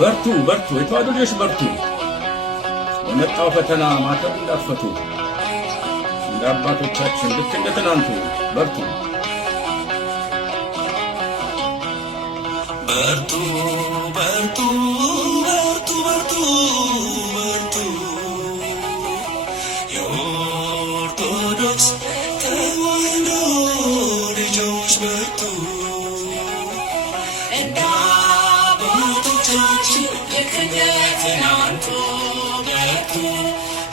በርቱ በርቱ የተዋሕዶ ልጆች በርቱ። በመጣው ፈተና ማተብ እንዳትፈቱ እንደ አባቶቻችን ልክ እንደ ትናንቱ በርቱ በርቱ በርቱ በርቱ በርቱ በርቱ የኦርቶዶክስ ተዋሕዶ ልጆች በርቱ እንደ አባቶቻችን ልክ እንደ ትናንቱ በርቱ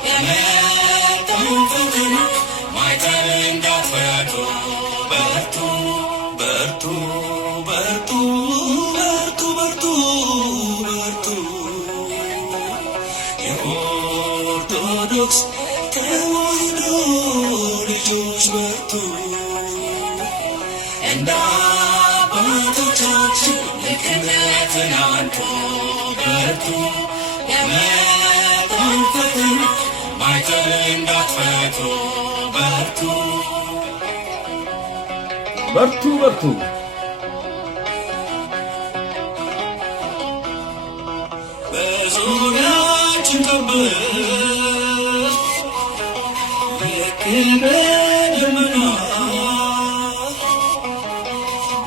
የመጣውን ፈተና ማይተር እንዳትፈቱ በርቱ በርቱ በርቱ በርቱ በርቱ በርቱ የኦርቶዶክስ ተዋሕዶ ልጆች በርቱ እንደ አባቶቻችን ልክ እንደ ትናንቱ በርቱ የመጣውን ፈተና ማይተር እንዳትፈቱ በርቱ በርቱ በርቱ በዙሪያችን ከበህ ልክ እንደ ደመና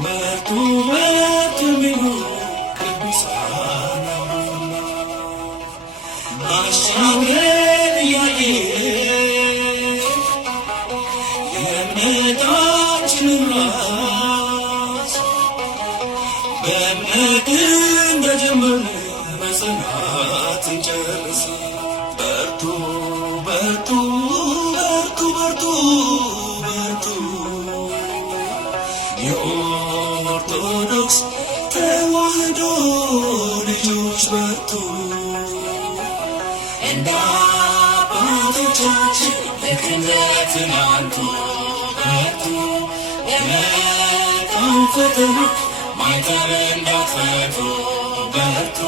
በርቱ በርቱ የሚሉ ቅዱሳን አሉና አሻግረን እያየን የእምነታችንን ራስ በእምነት እንደጀመርን በጽናት እንጨርስ በርቱ በርቱ በርቱ በርቱ በርቱ የኦርቶዶክስ ተዋሕዶ ልጆች በርቱ እንደ አባቶቻችን ልክ እንደ ትናንቱ በርቱ የመጣውን ፈተና ማይተር እንዳትፈቱ በርቱ